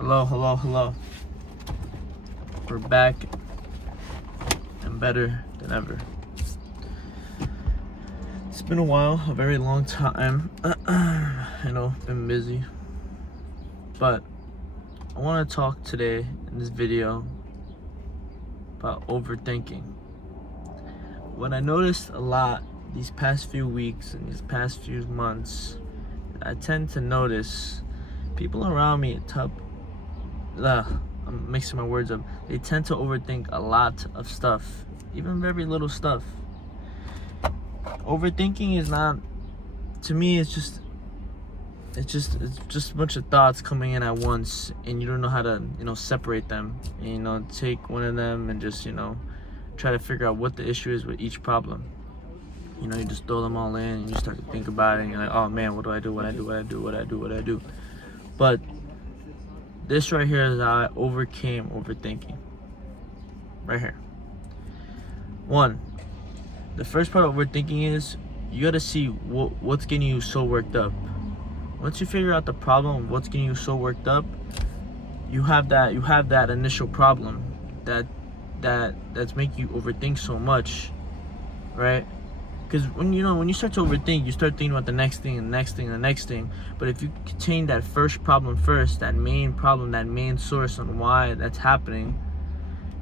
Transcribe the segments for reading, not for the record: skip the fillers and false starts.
Hello, hello, hello. We're back and better than ever. It's been a while, a very long time. Been busy. But I want to talk today in this video about overthinking. What I noticed a lot these past few weeks and these past few months, I tend to notice people around me I'm mixing my words up. They tend to overthink a lot of stuff, even very little stuff. Overthinking is not, to me, it's just a bunch of thoughts coming in at once, and you don't know how to, separate them. And, take one of them and just, try to figure out what the issue is with each problem. You just throw them all in and you start to think about it and you're like, oh man, what do I do? But this right here is how I overcame overthinking. Right here. One, the first part of overthinking is you gotta see what's getting you so worked up. Once you figure out the problem of what's getting you so worked up, you have that initial problem that's making you overthink so much, right? Because when you start to overthink, you start thinking about the next thing and the next thing and the next thing. But if you contain that first problem first, that main problem, that main source on why that's happening,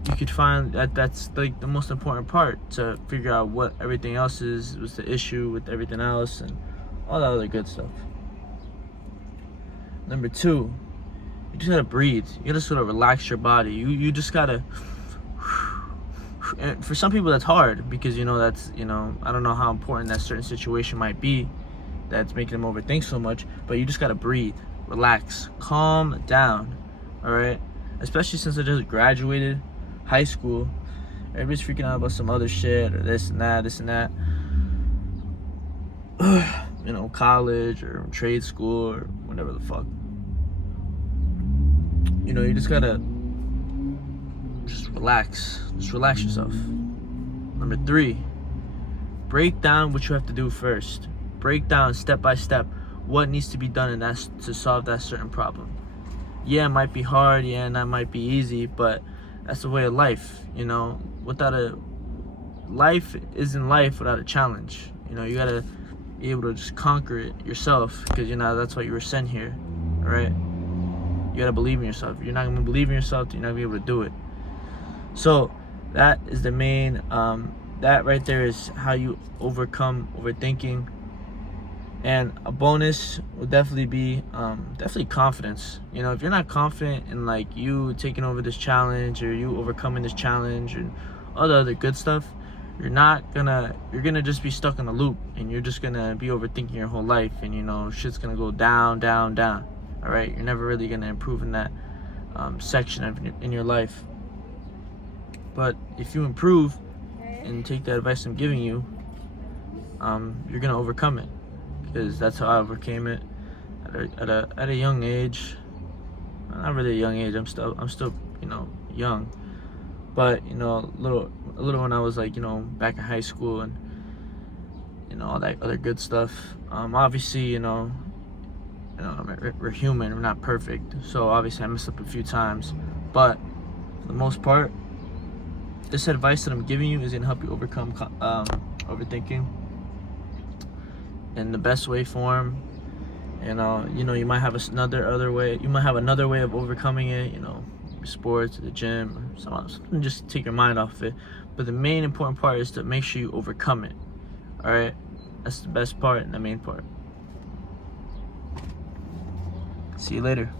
you could find that's like the most important part to figure out what everything else was the issue with everything else and all that other good stuff. Number two, you just gotta breathe. You gotta sort of relax your body. You just gotta. And for some people that's hard because that's I don't know how important that certain situation might be that's making them overthink so much, but you just gotta breathe, relax, calm down. All right, especially since I just graduated high school, everybody's freaking out about some other shit or this and that college or trade school or whatever the fuck. You just gotta just relax yourself. Number three, break down what you have to do first. Break down step by step what needs to be done, and that's to solve that certain problem. Yeah, it might be hard, yeah, and that might be easy, but that's the way of life. Life isn't life without a challenge. You gotta be able to just conquer it yourself, because that's why you were sent here. All right, you gotta believe in yourself. If you're not gonna believe in yourself, you're not gonna be able to do it. So that is the main, that right there is how you overcome overthinking. And a bonus would definitely be confidence. If you're not confident in like you taking over this challenge or you overcoming this challenge and all the other good stuff, you're gonna just be stuck in a loop, and you're just gonna be overthinking your whole life, and shit's gonna go down. All right, you're never really gonna improve in that section in your life. But if you improve and take that advice I'm giving you, you're gonna overcome it, because that's how I overcame it at a young age. Not really a young age. I'm still young, but a little when I was like back in high school and all that other good stuff. Obviously we're human. We're not perfect, so obviously I messed up a few times, but for the most part, this advice that I'm giving you is going to help you overcome overthinking in the best way form. You might have another way. You might have another way of overcoming it. Sports, the gym, or something. Just take your mind off of it. But the main important part is to make sure you overcome it. All right, that's the best part and the main part. See you later.